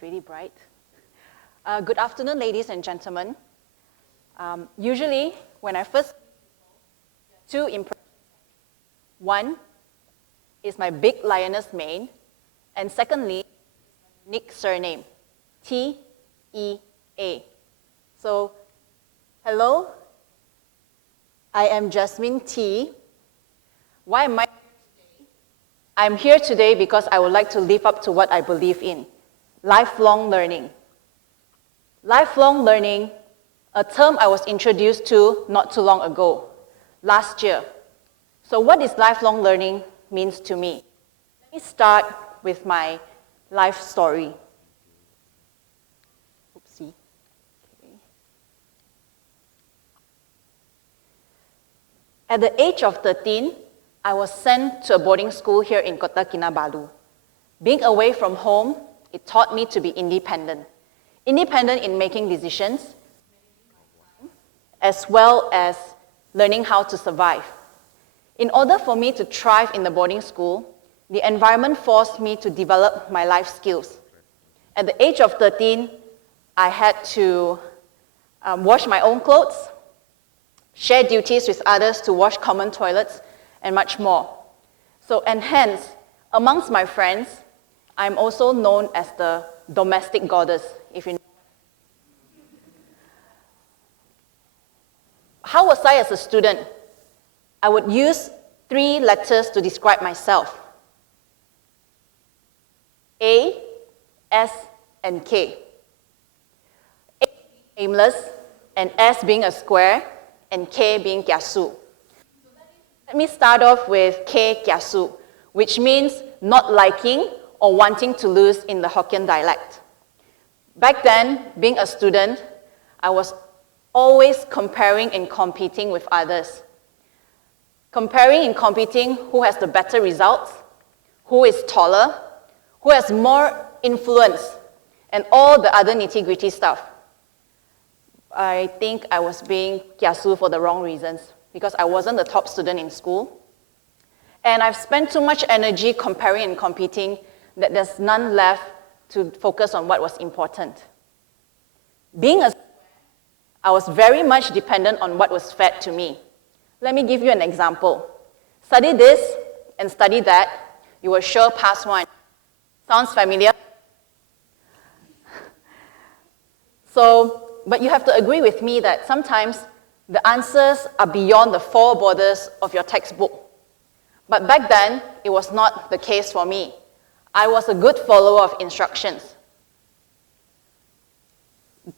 It's really bright. Good afternoon, ladies and gentlemen. Usually, when I first two impressions. One is my big lioness mane, and secondly, unique surname, T-E-A. So, hello, I am Jasmine Tea. Why am I here today? I'm here today because I would like to live up to what I believe in, lifelong learning. Lifelong learning, a term I was introduced to not too long ago, last year. So what is lifelong learning means to me? Let me start with my life story. Oopsie. Okay. At the age of 13, I was sent to a boarding school here in Kota Kinabalu. Being away from home, it taught me to be independent. Independent in making decisions, as well as learning how to survive. In order for me to thrive in the boarding school, the environment forced me to develop my life skills. At the age of 13, I had to wash my own clothes, share duties with others to wash common toilets, and much more. So, and hence, amongst my friends, I'm also known as the domestic goddess, if you know. How was I as a student? I would use 3 letters to describe myself. A, S, and K. A being aimless, and S being a square, and K being kiasu. Let me start off with K kiasu, which means not liking or wanting to lose in the Hokkien dialect. Back then, being a student, I was always comparing and competing with others. Comparing and competing who has the better results, who is taller, who has more influence, and all the other nitty-gritty stuff. I think I was being kiasu for the wrong reasons, because I wasn't the top student in school. And I've spent too much energy comparing and competing that there's none left to focus on what was important. Being a I was very much dependent on what was fed to me. Let me give you an example. Study this and study that, you will sure pass one. Sounds familiar? So, but you have to agree with me that sometimes the answers are beyond the 4 borders of your textbook. But back then, it was not the case for me. I was a good follower of instructions.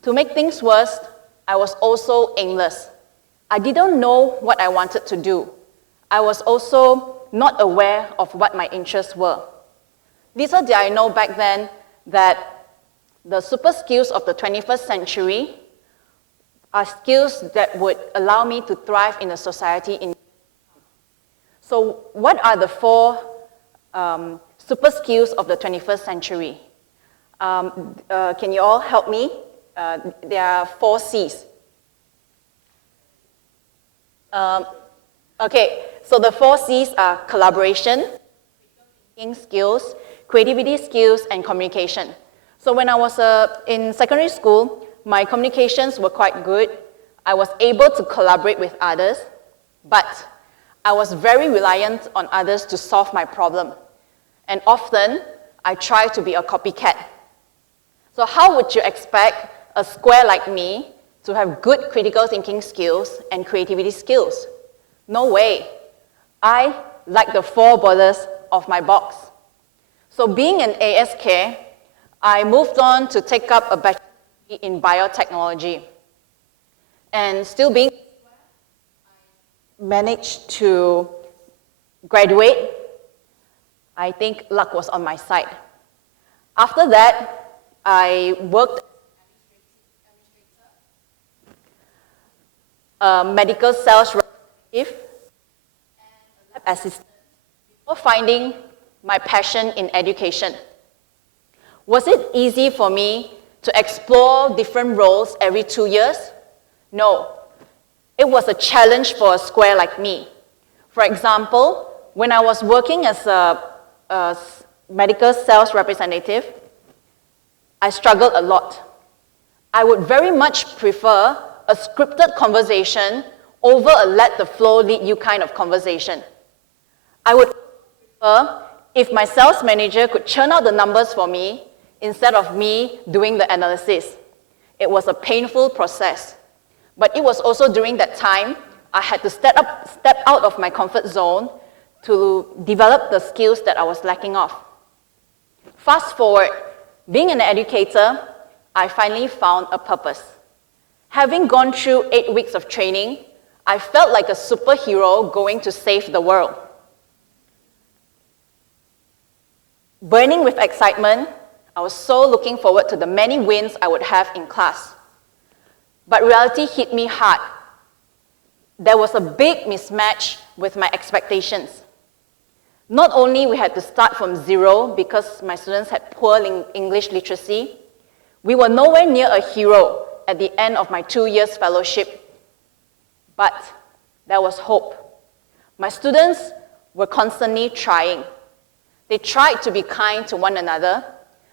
To make things worse, I was also aimless. I didn't know what I wanted to do. I was also not aware of what my interests were. Little did I know back then that the super skills of the 21st century are skills that would allow me to thrive in a society. So what are the 4 super skills of the 21st century? Can you all help me? There are 4 C's. Okay, so the 4 C's are collaboration, thinking skills, creativity skills, and communication. So when I was in secondary school, my communications were quite good. I was able to collaborate with others, but I was very reliant on others to solve my problem. And often, I tried to be a copycat. So how would you expect a square like me to have good critical thinking skills and creativity skills? No way. I lack the 4 borders of my box. So being an ASK, I moved on to take up a bachelor in biotechnology. And still being, I managed to graduate. I think luck was on my side. After that, I worked as a medical sales representative and a lab assistant before finding my passion in education. Was it easy for me to explore different roles every 2 years? No. It was a challenge for a square like me. For example, when I was working as a medical sales representative, I struggled a lot. I would very much prefer a scripted conversation over a let the flow lead you kind of conversation. I would prefer if my sales manager could churn out the numbers for me instead of me doing the analysis. It was a painful process, but it was also during that time I had to step out of my comfort zone to develop the skills that I was lacking of. Fast forward, being an educator, I finally found a purpose. Having gone through 8 weeks of training, I felt like a superhero going to save the world. Burning with excitement, I was so looking forward to the many wins I would have in class. But reality hit me hard. There was a big mismatch with my expectations. Not only we had to start from zero because my students had poor English literacy, we were nowhere near a hero at the end of my 2 years fellowship. But there was hope. My students were constantly trying. They tried to be kind to one another.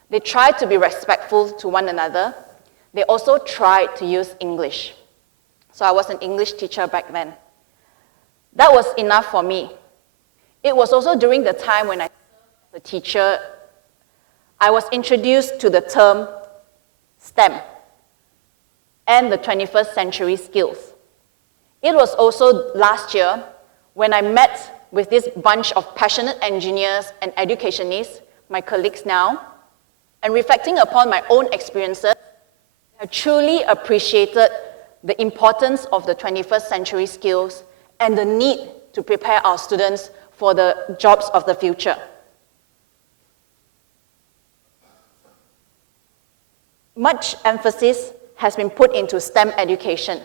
They tried to be respectful to one another. They also tried to use English. So I was an English teacher back then. That was enough for me. It was also during the time when I was a teacher, I was introduced to the term STEM and the 21st century skills. It was also last year when I met with this bunch of passionate engineers and educationists, my colleagues now, and reflecting upon my own experiences, I truly appreciated the importance of the 21st century skills and the need to prepare our students for the jobs of the future. Much emphasis has been put into STEM education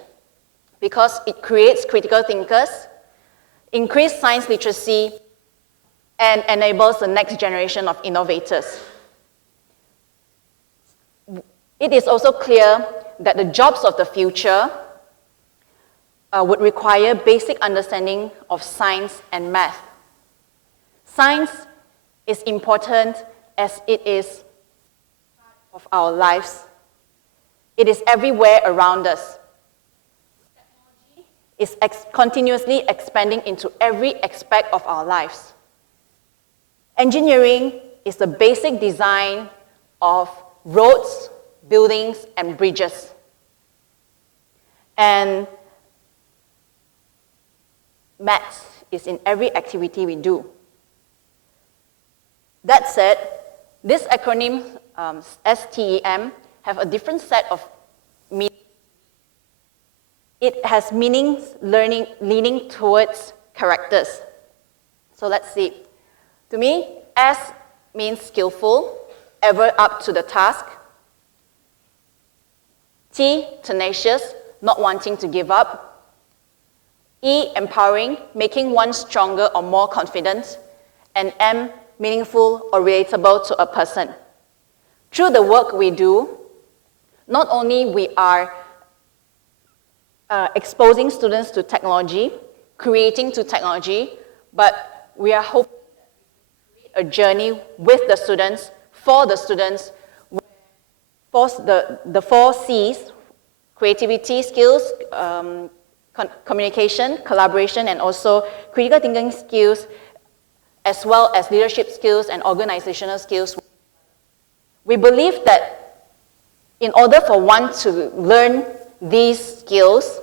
because it creates critical thinkers, increases science literacy, and enables the next generation of innovators. It is also clear that the jobs of the future would require basic understanding of science and math. Science is important as it is part of our lives. It is everywhere around us. Technology is continuously expanding into every aspect of our lives. Engineering is the basic design of roads, buildings, and bridges. And maths is in every activity we do. That said, this acronym, STEM, have a different set of meanings. It has meanings leaning towards characters. So let's see. To me, S means skillful, ever up to the task. T, tenacious, not wanting to give up. E, empowering, making one stronger or more confident. And M, meaningful or relatable to a person. Through the work we do, not only we are exposing students to technology, creating to technology, but we are hoping to create a journey with the students, for the students, for the 4 C's, creativity, skills, communication, collaboration, and also critical thinking skills, as well as leadership skills and organizational skills. We believe that in order for one to learn these skills,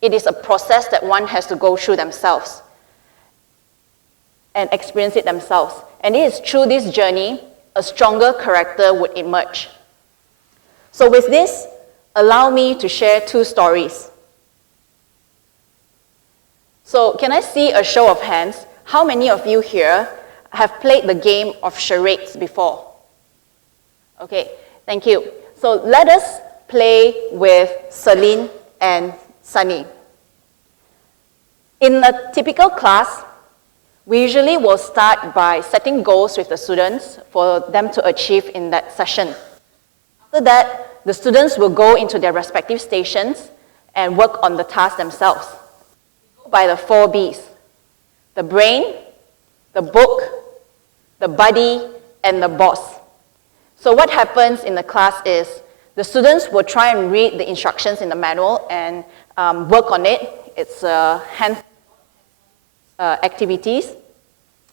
it is a process that one has to go through themselves and experience it themselves. And it is through this journey, a stronger character would emerge. So with this, allow me to share 2 stories. So can I see a show of hands? How many of you here have played the game of charades before? Okay, thank you. So let us play with Celine and Sunny. In a typical class, we usually will start by setting goals with the students for them to achieve in that session. After that, the students will go into their respective stations and work on the task themselves. By the 4 B's. The brain, the book, the buddy, and the boss. So what happens in the class is the students will try and read the instructions in the manual and work on it. It's hand activities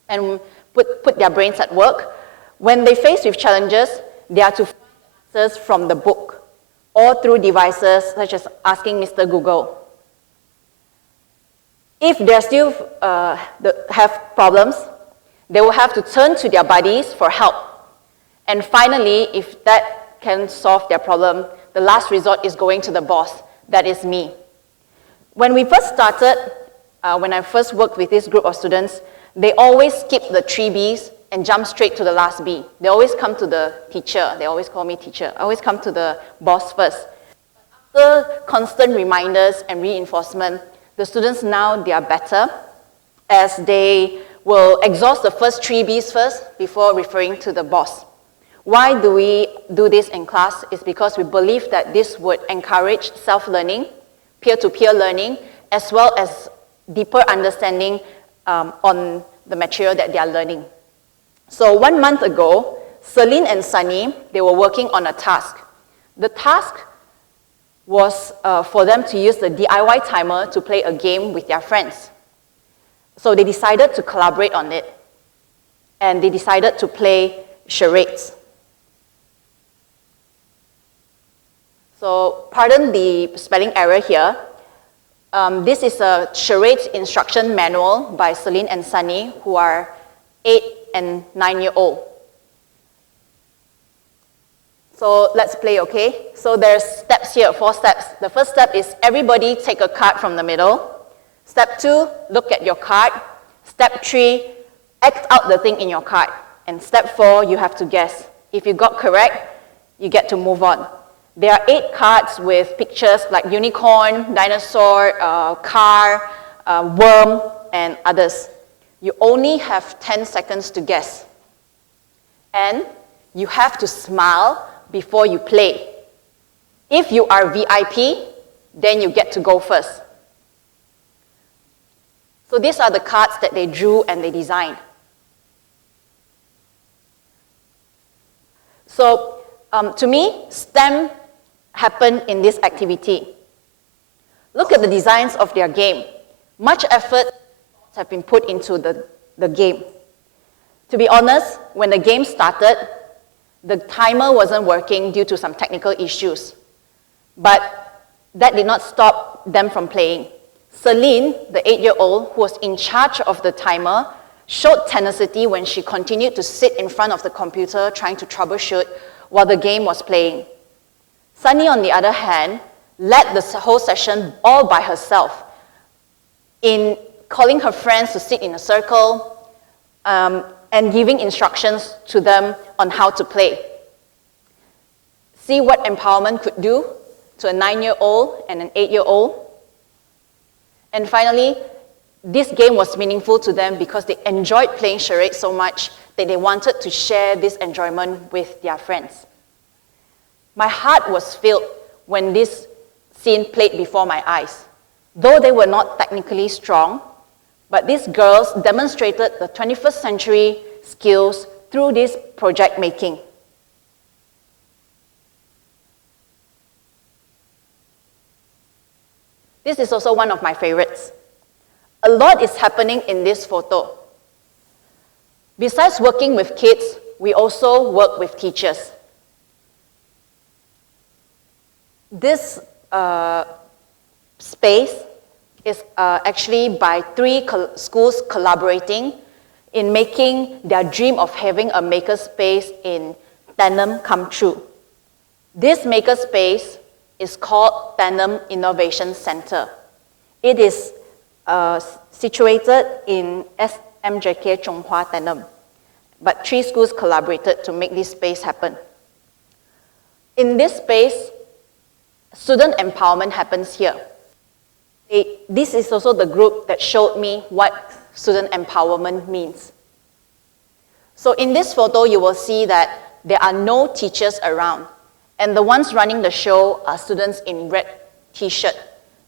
and put their brains at work. When they face with challenges, they are to find answers from the book or through devices such as asking Mr. Google. If they still have problems, they will have to turn to their buddies for help. And finally, if that can solve their problem, the last resort is going to the boss. That is me. When we first started, when I first worked with this group of students, they always skip the 3 Bs and jump straight to the last B. They always come to the teacher. They always call me teacher. I always come to the boss first. After constant reminders and reinforcement, the students now, they are better as they will exhaust the first 3 Bs first before referring to the boss. Why do we do this in class? It's because we believe that this would encourage self-learning, peer-to-peer learning, as well as deeper understanding on the material that they are learning. So 1 month ago, Celine and Sunny, they were working on a task. The task was for them to use the DIY timer to play a game with their friends. So they decided to collaborate on it, and they decided to play charades. So pardon the spelling error here. This is a charades instruction manual by Celine and Sunny, who are 8 and 9-year-old. So let's play, okay? So there's steps here, 4 steps. The first step is everybody take a card from the middle. Step 2, look at your card. Step 3, act out the thing in your card. And step 4, you have to guess. If you got correct, you get to move on. There are 8 cards with pictures like unicorn, dinosaur, car, worm, and others. You only have 10 seconds to guess. And you have to smile before you play. If you are VIP, then you get to go first. So these are the cards that they drew and they designed. So to me, STEM happened in this activity. Look at the designs of their game. Much effort have been put into the game. To be honest, when the game started, the timer wasn't working due to some technical issues. But that did not stop them from playing. Celine, the 8-year-old, who was in charge of the timer, showed tenacity when she continued to sit in front of the computer trying to troubleshoot while the game was playing. Sunny, on the other hand, led the whole session all by herself in calling her friends to sit in a circle and giving instructions to them on how to play. See what empowerment could do to a 9-year-old and an 8-year-old. And finally, this game was meaningful to them because they enjoyed playing charades so much that they wanted to share this enjoyment with their friends. My heart was filled when this scene played before my eyes. Though they were not technically strong, but these girls demonstrated the 21st century skills through this project making. This is also one of my favorites. A lot is happening in this photo. Besides working with kids, we also work with teachers. This space is actually by 3 schools collaborating in making their dream of having a makerspace in Tandem come true. This makerspace is called Tandem Innovation Center. It is situated in SMJK Chonghua Tandem, but 3 schools collaborated to make this space happen. In this space, student empowerment happens here. This is also the group that showed me what student empowerment means. So in this photo, you will see that there are no teachers around, and the ones running the show are students in red t-shirt.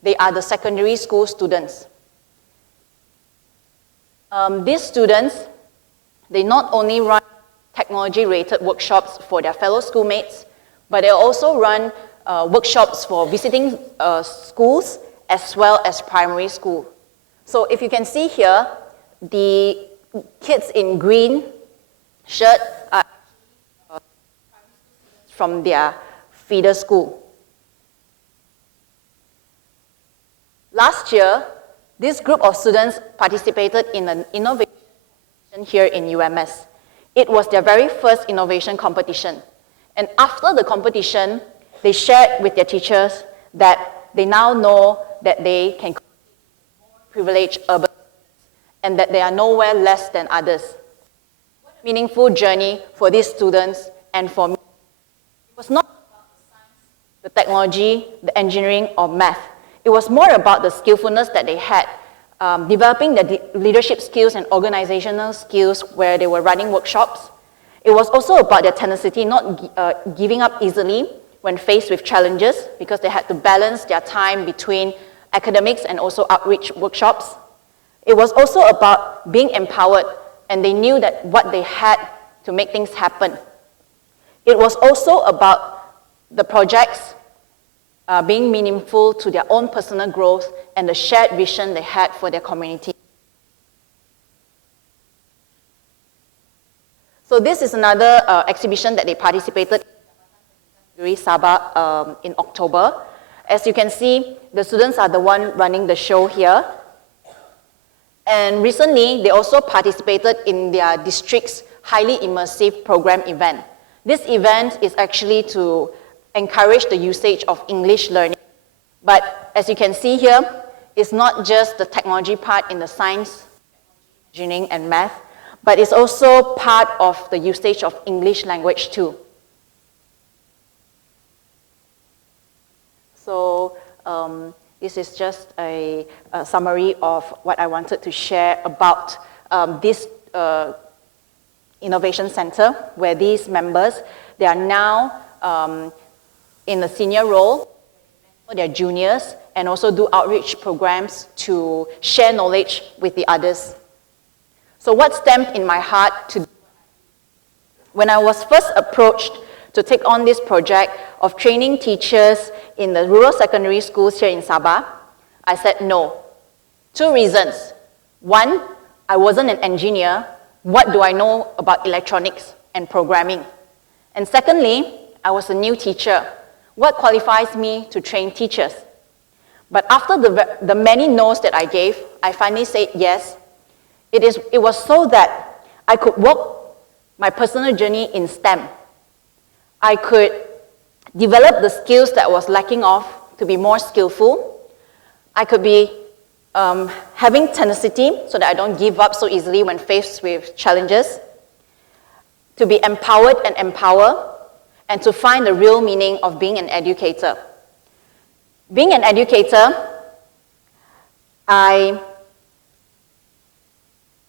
They are the secondary school students. These students, they not only run technology-related workshops for their fellow schoolmates, but they also run workshops for visiting schools as well as primary school. So if you can see here, the kids in green shirt are from their feeder school. Last year, this group of students participated in an innovation here in UMS. It was their very first innovation competition. And after the competition, they shared with their teachers that they now know that they can privilege urban and that they are nowhere less than others. What a meaningful journey for these students and for me. It was not about the science, the technology, the engineering, or math. It was more about the skillfulness that they had, developing their leadership skills and organizational skills where they were running workshops. It was also about their tenacity, not giving up easily when faced with challenges, because they had to balance their time between academics and also outreach workshops. It was also about being empowered, and they knew that what they had to make things happen. It was also about the projects being meaningful to their own personal growth and the shared vision they had for their community. So this is another exhibition that they participated in Sabah in October. As you can see, the students are the one running the show here. And recently, they also participated in their district's highly immersive program event. This event is actually to encourage the usage of English learning. But as you can see here, it's not just the technology part in the science, engineering, and math, but it's also part of the usage of English language too. So this is just a summary of what I wanted to share about this innovation center, where these members, they are now in a senior role for their juniors and also do outreach programs to share knowledge with the others. So what stamped in my heart when I was first approached to take on this project of training teachers in the rural secondary schools here in Sabah, I said no. 2 reasons. 1, I wasn't an engineer. What do I know about electronics and programming? And secondly, I was a new teacher. What qualifies me to train teachers? But after the many no's that I gave, I finally said yes. It was so that I could walk my personal journey in STEM. I could develop the skills that I was lacking of to be more skillful. I could be having tenacity so that I don't give up so easily when faced with challenges. To be empowered and empower, and to find the real meaning of being an educator. Being an educator,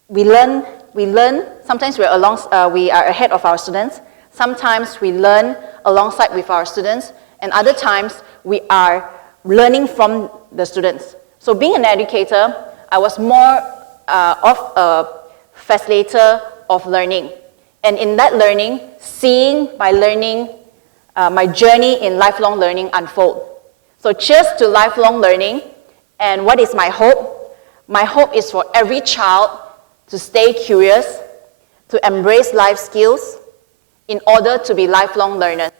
we learn, sometimes we are ahead of our students, sometimes we learn alongside with our students, and other times we are learning from the students. So being an educator, I was more of a facilitator of learning. And in that learning, seeing my learning, my journey in lifelong learning unfold. So cheers to lifelong learning. And what is my hope? My hope is for every child to stay curious, to embrace life skills in order to be lifelong learners.